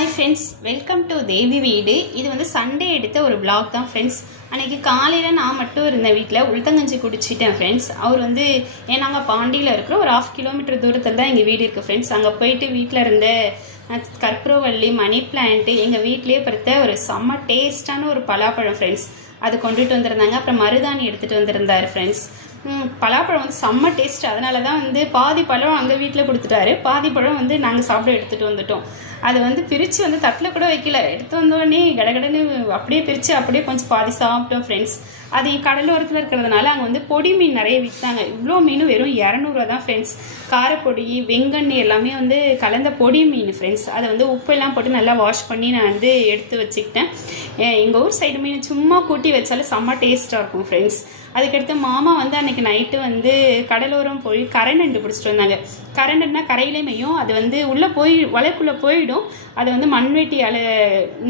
Hi friends, welcome to தேவி வீடு. இது வந்து சண்டே எடுத்த ஒரு விளாக் தான் ஃப்ரெண்ட்ஸ். அன்றைக்கி காலையில் நான் மட்டும் இருந்தேன் வீட்டில். உளுத்தங்கஞ்சி குடிச்சிட்டேன் ஃப்ரெண்ட்ஸ். அவர் வந்து நாங்கள் பாண்டியில் இருக்கிறோம், ஒரு 1/2 கிலோமீட்டர் தூரத்தில் தான் எங்கள் வீடு இருக்குது ஃப்ரெண்ட்ஸ். அங்கே போயிட்டு வீட்டில் இருந்த கற்பூரவள்ளி, மணி பிளான்ட்டு, எங்கள் வீட்லேயே பறித்த ஒரு செம்ம டேஸ்டான ஒரு பலாப்பழம் ஃப்ரெண்ட்ஸ், அது கொண்டுட்டு வந்திருந்தாங்க. அப்புறம் மருதாணி எடுத்துகிட்டு வந்திருந்தார் ஃப்ரெண்ட்ஸ். பலாப்பழம் வந்து செம்ம டேஸ்ட். அதனால தான் வந்து பாதி பழம் அங்கே வீட்டில் கொடுத்துட்டாரு, பாதி பழம் வந்து நாங்கள் சாப்பிட எடுத்துகிட்டு வந்துட்டோம். அது வந்து பிரித்து வந்து தட்டில் கூட வைக்கல, எடுத்து வந்தோடனே கடகடன்னு அப்படியே பிரித்து அப்படியே கொஞ்சம் பாதி சாப்பிட்டோம் ஃப்ரெண்ட்ஸ். அது கடலோரத்தில் இருக்கிறதுனால அங்கே வந்து பொடி மீன் நிறைய விற்றாங்க. இவ்வளோ மீனும் வெறும் 200 தான் ஃப்ரெண்ட்ஸ். காரப்பொடி, வெங்கண்ணி எல்லாமே வந்து கலந்த பொடி மீன் ஃப்ரெண்ட்ஸ். அதை வந்து உப்பெல்லாம் போட்டு நல்லா வாஷ் பண்ணி நான் வந்து எடுத்து வச்சுக்கிட்டேன். எங்கள் ஊர் சைடு மீன் சும்மா கூட்டி வச்சாலும் செம்ம டேஸ்ட்டாக இருக்கும் ஃப்ரெண்ட்ஸ். அதுக்கடுத்து மாமா வந்து அன்றைக்கி நைட்டு வந்து கடலோரம் போய் கரண்டண்டு பிடிச்சிட்டு வந்தாங்க. கரண்டுன்னா கரையிலே மையும், அது வந்து உள்ளே போய் வலைக்குள்ளே போயிடும். அதை வந்து மண்வெட்டியால்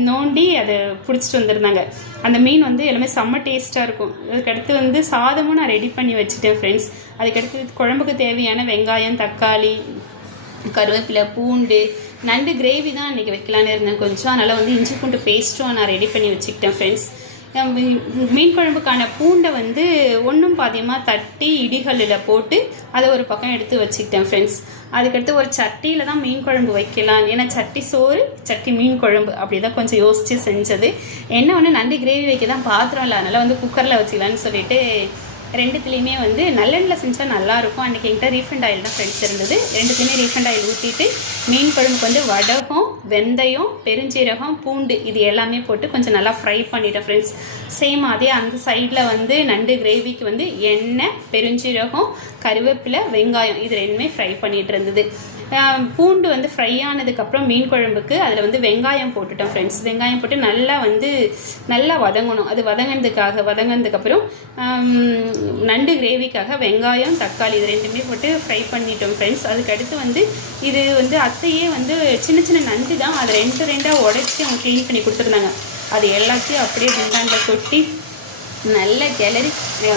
நோண்டி அதை பிடிச்சிட்டு வந்திருந்தாங்க. அந்த மீன் வந்து எல்லாமே செம்ம டேஸ்ட்டாக இருக்கும். அதுக்கடுத்து வந்து சாதமும் நான் ரெடி பண்ணி வச்சுட்டேன் ஃப்ரெண்ட்ஸ். அதுக்கடுத்து குழம்புக்கு தேவையான வெங்காயம், தக்காளி, கருவேப்பிலை, பூண்டு, நண்டு கிரேவி தான் அன்றைக்கி வைக்கலான்னு இருந்தேன் கொஞ்சம். அதனால் வந்து இஞ்சி பூண்டு பேஸ்ட்டும் நான் ரெடி பண்ணி வச்சுக்கிட்டேன் ஃப்ரெண்ட்ஸ். மீன் குழம்புக்கான பூண்டை வந்து ஒன்றும் பாதியமாக தட்டி இடிகளில் போட்டு அதை ஒரு பக்கம் எடுத்து வச்சுக்கிட்டேன் ஃப்ரெண்ட்ஸ். அதுக்கடுத்து ஒரு சட்டியில் தான் மீன் குழம்பு வைக்கலாம், ஏன்னா சட்டி சோறு சட்டி மீன் குழம்பு அப்படி தான் கொஞ்சம் யோசித்து செஞ்சது. என்ன ஒன்று, நண்டு கிரேவி வைக்க தான் பாத்திரம் இல்லை, அதனால் வந்து குக்கரில் வச்சுக்கலான்னு சொல்லிட்டு ரெண்டுத்துலேயுமே வந்து நல்லெண்ணில் செஞ்சால் நல்லாயிருக்கும். அன்றைக்கி என்கிட்ட ரீஃபண்ட் ஆயில் தான் ஃப்ரெண்ட்ஸ் இருந்தது. ரெண்டுத்துலேயுமே ரீஃபண்ட் ஆயில் ஊற்றிட்டு மீன் குழம்புக்கு வந்து வடகம், வெந்தயம், பெருஞ்சீரகம், பூண்டு இது எல்லாமே போட்டு கொஞ்சம் நல்லா ஃப்ரை பண்ணிட்டேன் ஃப்ரெண்ட்ஸ். சேம் அதே அந்த சைடில் வந்து நண்டு கிரேவிக்கு வந்து எண்ணெய், பெருஞ்சீரகம், கருவேப்பிலை, வெங்காயம் இது ரெண்டுமே ஃப்ரை பண்ணிகிட்டு இருந்தது. பூண்டு வந்து ஃப்ரை ஆனதுக்கப்புறம் மீன் குழம்புக்கு அதில் வந்து வெங்காயம் போட்டுட்டோம் ஃப்ரெண்ட்ஸ். வெங்காயம் போட்டு நல்லா வதங்கணும். அது வதங்கினதுக்கப்புறம் நண்டு கிரேவிக்காக வெங்காயம், தக்காளி இது ரெண்டுமே போட்டு ஃப்ரை பண்ணிட்டோம் ஃப்ரெண்ட்ஸ். அதுக்கடுத்து வந்து இது வந்து அத்தையே வந்து சின்ன சின்ன நண்டு தான், அதை ரெண்டாக உடைச்சி அவங்க க்ளீன் பண்ணி கொடுத்துருந்தாங்க. அது எல்லாத்தையும் அப்படியே குண்டாண்டில் கொட்டி நல்ல கிளறி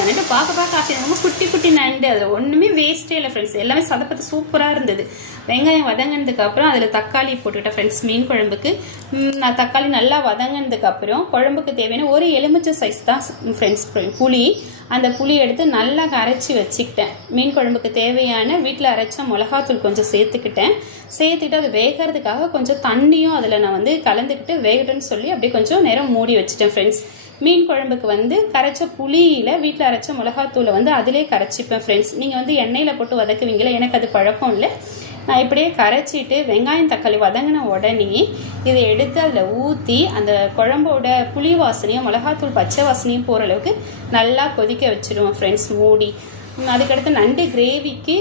நண்டு பார்க்க ஆசை. ரொம்ப குட்டி குட்டி நண்டு, அதில் ஒன்றுமே வேஸ்ட்டே இல்லை ஃப்ரெண்ட்ஸ். எல்லாமே சதப்பத்து சூப்பராக இருந்தது. வெங்காயம் வதங்கினதுக்கப்புறம் அதில் தக்காளி போட்டுக்கிட்டேன் ஃப்ரெண்ட்ஸ். மீன் குழம்புக்கு நான் தக்காளி நல்லா வதங்கினதுக்கப்புறம் குழம்புக்கு தேவையான ஒரு எலுமிச்சை சைஸ் தான் ஃப்ரெண்ட்ஸ் புளி. அந்த புளி எடுத்து நல்லா கரைச்சி வச்சுக்கிட்டேன். மீன் குழம்புக்கு தேவையான வீட்டில் அரைச்ச மிளகாத்தூள் கொஞ்சம் சேர்த்துக்கிட்டு அது வேகிறதுக்காக கொஞ்சம் தண்ணியும் அதில் நான் வந்து கலந்துக்கிட்டு வேகட்டுன்னு சொல்லி அப்படியே கொஞ்சம் நேரம் மூடி வச்சுட்டேன் ஃப்ரெண்ட்ஸ். மீன் குழம்புக்கு வந்து கரைச்ச புளியில் வீட்டில் அரைச்ச மிளகாத்தூளை வந்து அதிலே கரைச்சிப்பேன் ஃப்ரெண்ட்ஸ். நீங்கள் வந்து எண்ணெயில் போட்டு வதக்குவீங்களா, எனக்கு அது பழக்கம் இல்லை. நான் இப்படியே கரைச்சிட்டு வெங்காயம் தக்காளி வதங்கின உடனே இதை எடுத்து அதில் ஊற்றி அந்த குழம்போட புளி வாசனையும் மிளகாத்தூள் பச்சை வாசனையும் போகிற அளவுக்கு நல்லா கொதிக்க வச்சுருவோம் ஃப்ரெண்ட்ஸ் மூடி. அதுக்கடுத்து நண்டு கிரேவிக்கு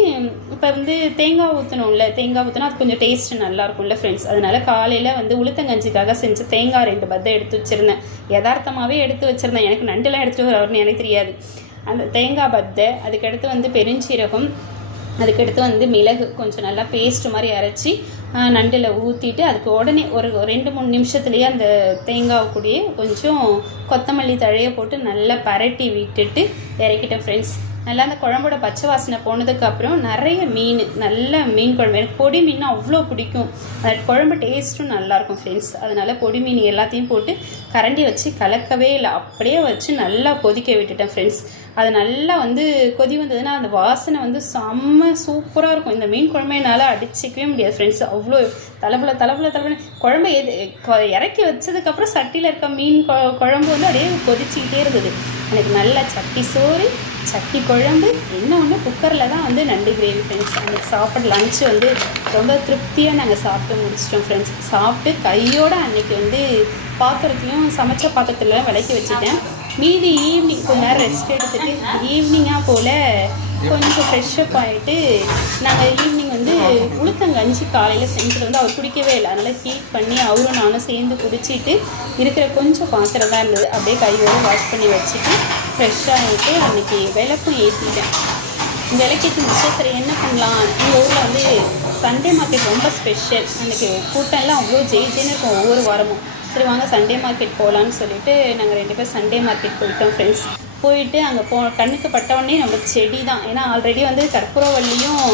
இப்போ வந்து தேங்காய் ஊற்றினா அது கொஞ்சம் டேஸ்ட்டு நல்லாயிருக்கும்ல ஃப்ரெண்ட்ஸ். அதனால் காலையில் வந்து உளுத்தங்கஞ்சிக்காக செஞ்ச தேங்காய் 2 பத்தை எடுத்து வச்சுருந்தேன். யதார்த்தமாகவே எடுத்து வச்சுருந்தேன், எனக்கு நண்டுலாம் எடுத்துகிட்டு வரணும்னு எனக்கு தெரியாது. அந்த தேங்காய் பத்தை, அதுக்கடுத்து வந்து பெருஞ்சீரகம், அதுக்கடுத்து வந்து மிளகு கொஞ்சம் நல்லா பேஸ்ட் மாதிரி அரைச்சி நண்டில் ஊற்றிட்டு அதுக்கு உடனே ஒரு 2-3 நிமிஷத்துலேயே அந்த தேங்காய் கூடயே கொஞ்சம் கொத்தமல்லி தழையை போட்டு நல்லா பரட்டி விட்டுட்டு இறக்கிட்டேன் ஃப்ரெண்ட்ஸ். நல்லா அந்த குழம்போட பச்சை வாசனை போனதுக்கப்புறம் நிறைய நல்ல மீன் குழம்பு, எனக்கு பொடி மீன் அவ்வளோ பிடிக்கும். அந்த குழம்பு டேஸ்ட்டும் நல்லாயிருக்கும் ஃப்ரெண்ட்ஸ். அதனால் பொடி மீன் எல்லாத்தையும் போட்டு கரண்டி வச்சு கலக்கவே இல்லை, அப்படியே வச்சு நல்லா கொதிக்க விட்டுட்டேன் ஃப்ரெண்ட்ஸ். அது நல்லா வந்து கொதி வந்ததுன்னா அந்த வாசனை வந்து செம்ம சூப்பராக இருக்கும். இந்த மீன் குழம்பு என்னால் அடிச்சிக்கவே முடியாது ஃப்ரெண்ட்ஸ். அவ்வளோ தலபுல குழம்பு இறக்கி வச்சதுக்கப்புறம் சட்டியில் இருக்க மீன் குழம்பு வந்து அப்படியே கொதிச்சிக்கிட்டே இருந்தது. எனக்கு நல்லா சட்டி சோறு சட்டி குழம்பு, என்ன ஒன்று குக்கரில் தான் வந்து நண்டு கிரேவி ஃப்ரெண்ட்ஸ். அன்றைக்கி லஞ்சு வந்து ரொம்ப திருப்தியாக நாங்கள் சாப்பிட்டு முடிச்சிட்டோம் ஃப்ரெண்ட்ஸ். சாப்பிட்டு கையோடு அன்றைக்கி வந்து பாத்திரத்தையும் சமைச்ச பாத்திரத்தில் விளக்கி வச்சுட்டேன். மீதி ஈவினிங் கொஞ்சம் நேரம் ரெஸ்ட் எடுத்துகிட்டு ஈவினிங்காக போல் கொஞ்சம் ஃப்ரெஷ்ஷப் ஆகிட்டு நாங்கள் ஈவினிங் வந்து உளுத்தங்கஞ்சி காலையில் செஞ்சது வந்து அவர் குடிக்கவே இல்லை. அதனால் ஹீட் பண்ணி அவரும் நானும் சேர்ந்து குடிச்சிட்டு இருக்கிற கொஞ்சம் பாத்திரம் தான் இருந்தது அப்படியே கையோடு வாஷ் பண்ணி வச்சுட்டு ஃப்ரெஷ்ஷாகிட்டு அன்றைக்கி விளக்கும் ஏற்றிட்டேன். விளக்கேற்றி முடிச்சா சரி என்ன பண்ணலாம், எங்கள் ஊரில் வந்து சண்டே மார்க்கெட் ரொம்ப ஸ்பெஷல். அன்றைக்கி கூட்டம் எல்லாம் அவ்வளோ ஜெயின்னு இருக்கும் ஒவ்வொரு வாரமும். சரி வாங்க சண்டே மார்க்கெட் போகலான்னு சொல்லிட்டு நாங்கள் 2 பேர் சண்டே மார்க்கெட் போயிட்டோம் ஃப்ரெண்ட்ஸ். போயிட்டு அங்கே கண்ணுக்கு பட்டவுடனே நம்ம செடி தான், ஏன்னா ஆல்ரெடி வந்து கற்பூரவள்ளியும்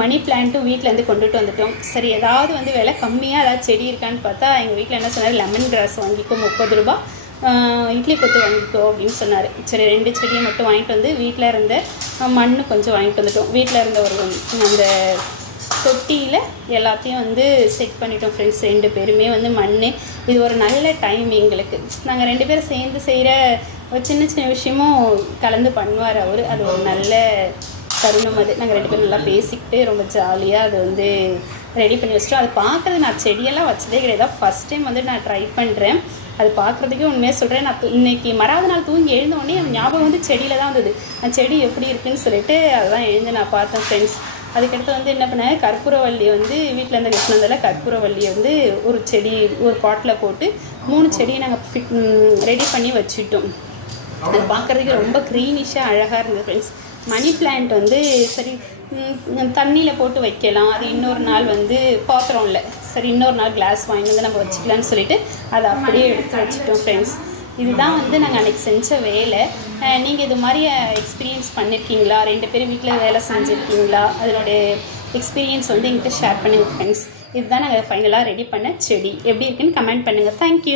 மணி பிளான்ட்டும் வீட்டிலேருந்து கொண்டுட்டு வந்துட்டோம். சரி ஏதாவது வந்து விலை கம்மியாக ஏதாவது செடி இருக்கான்னு பார்த்தா எங்கள் வீட்டில் என்ன சொன்னார், லெமன் கிராஸ் வாங்கிக்கோ 30 ரூபா, இட்லி கொத்து வாங்கிக்கோ அப்படின்னு சொன்னார். சரி 2 செடியை மட்டும் வாங்கிட்டு வந்து வீட்டில் இருந்த மண் கொஞ்சம் வாங்கிட்டு வந்துட்டோம். வீட்டில் இருந்த ஒரு அந்த தொட்டியில் எல்லாத்தையும் வந்து செட் பண்ணிட்டோம் ஃப்ரெண்ட்ஸ். 2 பேருமே வந்து மண். இது ஒரு நல்ல டைம் எங்களுக்கு. நாங்கள் 2 பேரும் சேர்ந்து செய்கிற ஒரு சின்ன சின்ன விஷயமும் கலந்து பண்ணுவார் அவர். அது ஒரு நல்ல தருணம். அது நாங்கள் 2 பேரும் நல்லா பேசிக்கிட்டு ரொம்ப ஜாலியாக அது வந்து ரெடி பண்ணி வச்சிட்டோம். அது பார்க்குறது நான் செடியெல்லாம் வச்சதே கிடையாது. ஃபஸ்ட் டைம் வந்து நான் ட்ரை பண்ணுறேன். அது பார்க்குறதுக்கே உண்மையாக சொல்கிறேன். நான் இன்றைக்கி மறாவது நாள் தூங்கி எழுந்தோடனே என் ஞாபகம் வந்து செடியில் தான் வந்தது. அந்த செடி எப்படி இருக்குதுன்னு சொல்லிட்டு அதெல்லாம் எழுந்து நான் பார்த்தேன் ஃப்ரெண்ட்ஸ். அதுக்கடுத்து வந்து என்ன பண்ணேன், கற்பூரவள்ளி வந்து வீட்டில் இருந்து கட்டினதில் கற்பூரவள்ளியை வந்து ஒரு செடி ஒரு பாட்டில் போட்டு 3 செடியை நாங்கள் ரெடி பண்ணி வச்சுட்டோம். அது பார்க்குறதுக்கு ரொம்ப க்ரீனிஷாக அழகாக இருந்தது ஃப்ரெண்ட்ஸ். மணி பிளான்ட் வந்து சரி தண்ணியில் போட்டு வைக்கலாம், அது இன்னொரு நாள் வந்து பாத்திரம் இல்லை, சரி இன்னொரு நாள் கிளாஸ் வாங்கி வந்து நம்ம வச்சுக்கலான்னு சொல்லிட்டு அதை அப்படியே எடுத்து வச்சுட்டோம் ஃப்ரெண்ட்ஸ். இதுதான் வந்து நாங்கள் அன்றைக்கி செஞ்ச வேலை. நீங்கள் இது மாதிரி எக்ஸ்பீரியன்ஸ் பண்ணியிருக்கீங்களா? 2 பேரும் வீட்டில் வேலை செஞ்சுருக்கீங்களா? அதனுடைய எக்ஸ்பீரியன்ஸ் வந்து எங்கிட்ட ஷேர் பண்ணுங்கள் ஃப்ரெண்ட்ஸ். இதுதான் நாங்கள் ஃபைனலாக ரெடி பண்ண செடி. எப்படி இருக்குன்னு கமெண்ட் பண்ணுங்கள். தேங்க்யூ.